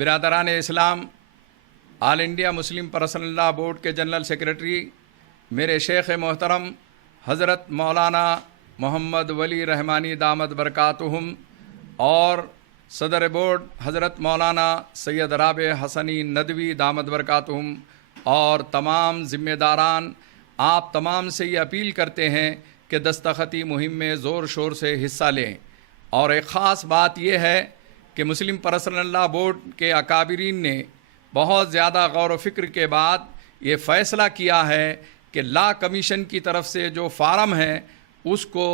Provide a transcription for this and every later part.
برادران اسلام، آل India Muslim personal لا board کے general secretary میرے شیخ محترم حضرت مولانا محمد ولی رحمانی دامت برکاتہم اور صدر بورڈ حضرت مولانا سید رابع حسنی ندوی دامت برکاتہم اور تمام ذمہ داران، آپ تمام سے یہ اپیل کرتے ہیں کہ دستخطی مہم میں زور شور سے حصہ لیں۔ اور ایک خاص بات یہ ہے کہ مسلم پرسنل لا بورڈ کے اکابرین نے بہت زیادہ غور و فکر کے بعد یہ فیصلہ کیا ہے کہ لا کمیشن کی طرف سے جو فارم ہے اس کو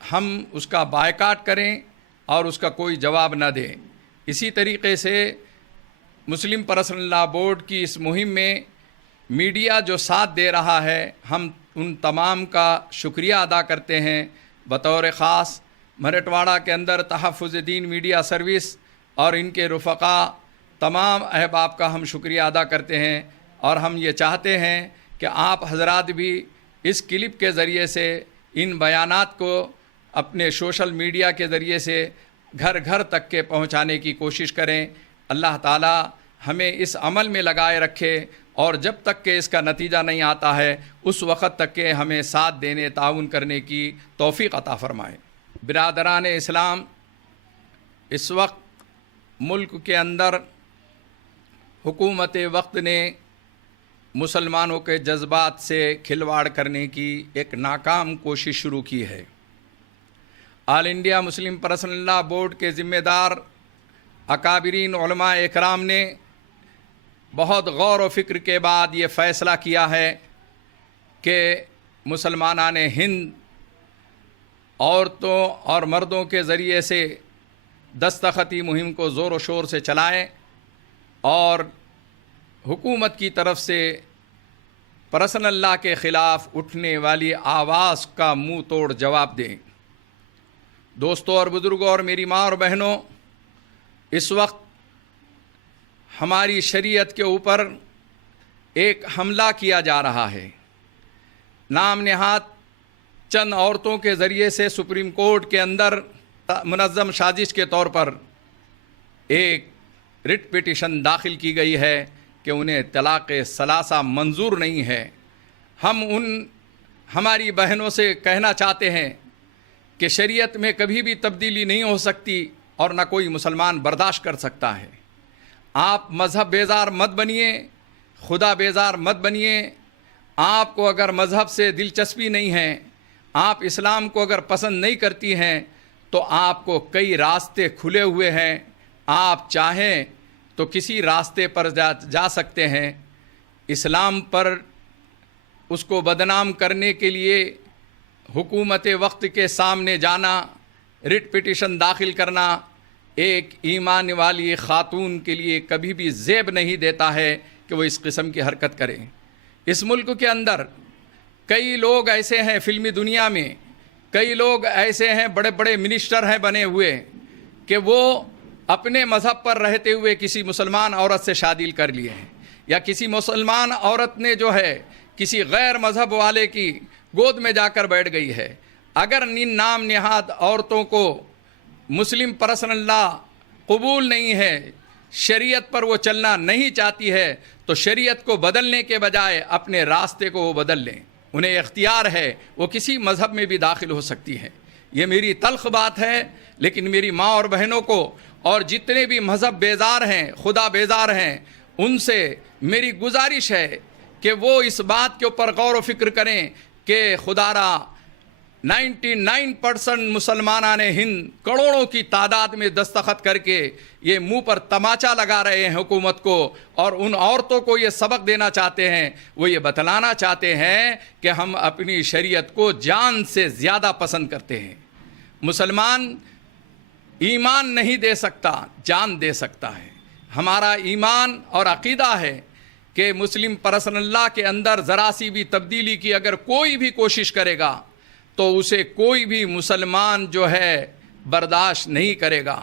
ہم اس کا بائیکاٹ کریں اور اس کا کوئی جواب نہ دیں۔ اسی طریقے سے مسلم پرسنل لا بورڈ کی اس مہم میں میڈیا جو ساتھ دے رہا ہے، ہم ان تمام کا شکریہ ادا کرتے ہیں۔ بطور خاص مرٹواڑہ کے اندر تحفظ دین میڈیا سروس اور ان کے رفقا تمام احباب کا ہم شکریہ ادا کرتے ہیں، اور ہم یہ چاہتے ہیں کہ آپ حضرات بھی اس کلپ کے ذریعے سے ان بیانات کو اپنے سوشل میڈیا کے ذریعے سے گھر گھر تک کے پہنچانے کی کوشش کریں۔ اللہ تعالی ہمیں اس عمل میں لگائے رکھے، اور جب تک کہ اس کا نتیجہ نہیں آتا ہے اس وقت تک کہ ہمیں ساتھ دینے، تعاون کرنے کی توفیق عطا فرمائے۔ برادران اسلام، اس وقت ملک کے اندر حکومت وقت نے مسلمانوں کے جذبات سے کھلواڑ کرنے کی ایک ناکام کوشش شروع کی ہے۔ آل انڈیا مسلم پرسنل لا بورڈ کے ذمہ دار اکابرین علماء اکرام نے بہت غور و فکر کے بعد یہ فیصلہ کیا ہے کہ مسلمانان ہند عورتوں اور مردوں کے ذریعے سے دستخطی مہم کو زور و شور سے چلائیں اور حکومت کی طرف سے پرسنل لا کے خلاف اٹھنے والی آواز کا منہ توڑ جواب دیں۔ دوستوں اور بزرگوں اور میری ماں اور بہنوں، اس وقت ہماری شریعت کے اوپر ایک حملہ کیا جا رہا ہے۔ نام نہاد چند عورتوں کے ذریعے سے سپریم کورٹ کے اندر منظم سازش کے طور پر ایک رٹ پٹیشن داخل کی گئی ہے کہ انہیں طلاق ثلاثہ منظور نہیں ہے۔ ہم ہماری بہنوں سے کہنا چاہتے ہیں کہ شریعت میں کبھی بھی تبدیلی نہیں ہو سکتی اور نہ کوئی مسلمان برداشت کر سکتا ہے۔ آپ مذہب بیزار مت بنیے، خدا بیزار مت بنیے۔ آپ کو اگر مذہب سے دلچسپی نہیں ہے، آپ اسلام کو اگر پسند نہیں کرتی ہیں، تو آپ کو کئی راستے کھلے ہوئے ہیں۔ آپ چاہیں تو کسی راستے پر جا سکتے ہیں۔ اسلام پر اس کو بدنام کرنے کے لیے حکومت وقت کے سامنے جانا، رٹ پٹیشن داخل کرنا ایک ایمان والی خاتون کے لیے کبھی بھی زیب نہیں دیتا ہے کہ وہ اس قسم کی حرکت کریں۔ اس ملک کے اندر کئی لوگ ایسے ہیں، فلمی دنیا میں کئی لوگ ایسے ہیں، بڑے بڑے منسٹر ہیں بنے ہوئے، کہ وہ اپنے مذہب پر رہتے ہوئے کسی مسلمان عورت سے شادی کر لیے ہیں، یا کسی مسلمان عورت نے جو ہے کسی غیر مذہب والے کی گود میں جا کر بیٹھ گئی ہے۔ اگر ان نام نہاد عورتوں کو مسلم پرسنل لا قبول نہیں ہے، شریعت پر وہ چلنا نہیں چاہتی ہے، تو شریعت کو بدلنے کے بجائے اپنے راستے کو وہ بدل لیں۔ انہیں اختیار ہے، وہ کسی مذہب میں بھی داخل ہو سکتی ہے۔ یہ میری تلخ بات ہے، لیکن میری ماں اور بہنوں کو اور جتنے بھی مذہب بیزار ہیں، خدا بیزار ہیں، ان سے میری گزارش ہے کہ وہ اس بات کے اوپر غور و فکر کریں کہ خدا را 99% مسلمانان ہند کروڑوں کی تعداد میں دستخط کر کے یہ منہ پر تماچا لگا رہے ہیں حکومت کو، اور ان عورتوں کو یہ سبق دینا چاہتے ہیں، وہ یہ بتلانا چاہتے ہیں کہ ہم اپنی شریعت کو جان سے زیادہ پسند کرتے ہیں۔ مسلمان ایمان نہیں دے سکتا، جان دے سکتا ہے۔ ہمارا ایمان اور عقیدہ ہے کہ مسلم پرسنل لا کے اندر ذرا سی بھی تبدیلی کی اگر کوئی بھی کوشش کرے گا تو اسے کوئی بھی مسلمان جو ہے برداشت نہیں کرے گا۔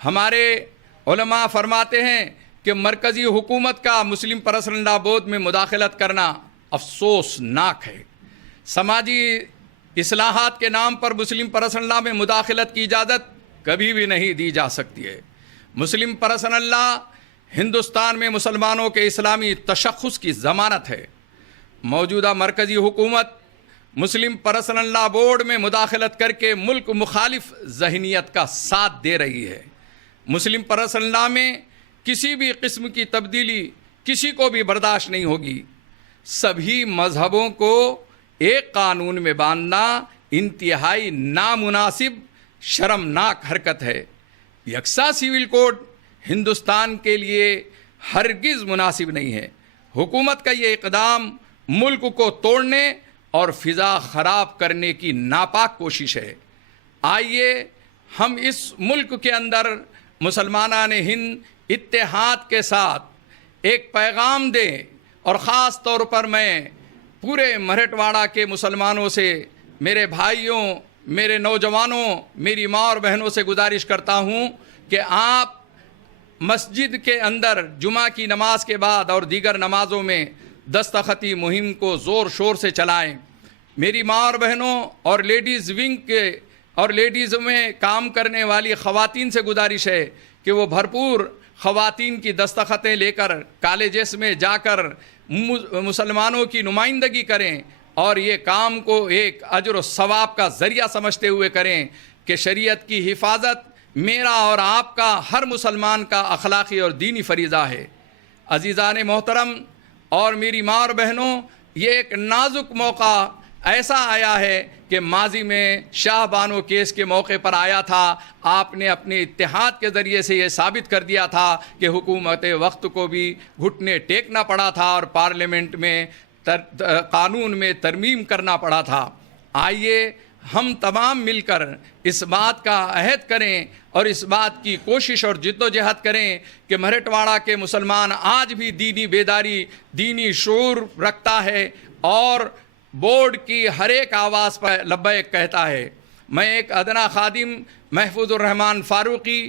ہمارے علماء فرماتے ہیں کہ مرکزی حکومت کا مسلم پرسنل لا بورڈ میں مداخلت کرنا افسوسناک ہے۔ سماجی اصلاحات کے نام پر مسلم پرسنل لا میں مداخلت کی اجازت کبھی بھی نہیں دی جا سکتی ہے۔ مسلم پرسنل لا ہندوستان میں مسلمانوں کے اسلامی تشخص کی ضمانت ہے۔ موجودہ مرکزی حکومت مسلم پرسنل لا بورڈ میں مداخلت کر کے ملک مخالف ذہنیت کا ساتھ دے رہی ہے۔ مسلم پرسنل لا میں کسی بھی قسم کی تبدیلی کسی کو بھی برداشت نہیں ہوگی۔ سبھی مذہبوں کو ایک قانون میں باندھنا انتہائی نامناسب شرمناک حرکت ہے۔ یکساں سول کوڈ ہندوستان کے لیے ہرگز مناسب نہیں ہے۔ حکومت کا یہ اقدام ملک کو توڑنے اور فضا خراب کرنے کی ناپاک کوشش ہے۔ آئیے ہم اس ملک کے اندر مسلمانان ہند اتحاد کے ساتھ ایک پیغام دیں، اور خاص طور پر میں پورے مرہٹواڑہ کے مسلمانوں سے، میرے بھائیوں، میرے نوجوانوں، میری ماں اور بہنوں سے گزارش کرتا ہوں کہ آپ مسجد کے اندر جمعہ کی نماز کے بعد اور دیگر نمازوں میں دستخطی مہم کو زور شور سے چلائیں۔ میری ماں اور بہنوں اور لیڈیز ونگ کے اور لیڈیز میں کام کرنے والی خواتین سے گزارش ہے کہ وہ بھرپور خواتین کی دستخطیں لے کر کالجز میں جا کر مسلمانوں کی نمائندگی کریں، اور یہ کام کو ایک اجر و ثواب کا ذریعہ سمجھتے ہوئے کریں کہ شریعت کی حفاظت میرا اور آپ کا، ہر مسلمان کا اخلاقی اور دینی فریضہ ہے۔ عزیزان محترم اور میری ماں اور بہنوں، یہ ایک نازک موقع ایسا آیا ہے کہ ماضی میں شاہ بانو کیس کے موقع پر آیا تھا، آپ نے اپنے اتحاد کے ذریعے سے یہ ثابت کر دیا تھا کہ حکومت وقت کو بھی گھٹنے ٹیکنا پڑا تھا اور پارلیمنٹ میں قانون میں ترمیم کرنا پڑا تھا۔ آئیے ہم تمام مل کر اس بات کا عہد کریں اور اس بات کی کوشش اور جد و جہد کریں کہ مرہٹواڑہ کے مسلمان آج بھی دینی بیداری، دینی شعور رکھتا ہے اور بورڈ کی ہر ایک آواز پر لبیک کہتا ہے۔ میں ایک ادنا خادم محفوظ الرحمان فاروقی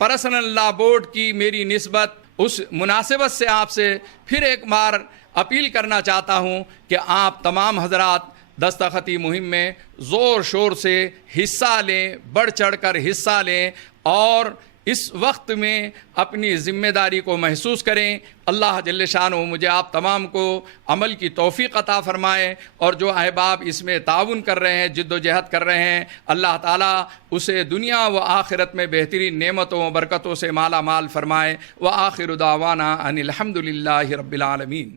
پرسنل لا بورڈ کی میری نسبت اس مناسبت سے آپ سے پھر ایک بار اپیل کرنا چاہتا ہوں کہ آپ تمام حضرات دستخطی مہم میں زور شور سے حصہ لیں، بڑھ چڑھ کر حصہ لیں، اور اس وقت میں اپنی ذمہ داری کو محسوس کریں۔ اللہ جل شانہ مجھے آپ تمام کو عمل کی توفیق عطا فرمائے، اور جو احباب اس میں تعاون کر رہے ہیں، جد و جہد کر رہے ہیں، اللہ تعالیٰ اسے دنیا و آخرت میں بہترین نعمتوں و برکتوں سے مالا مال فرمائے۔ وآخر دعوانا ان الحمد للہ رب العالمین۔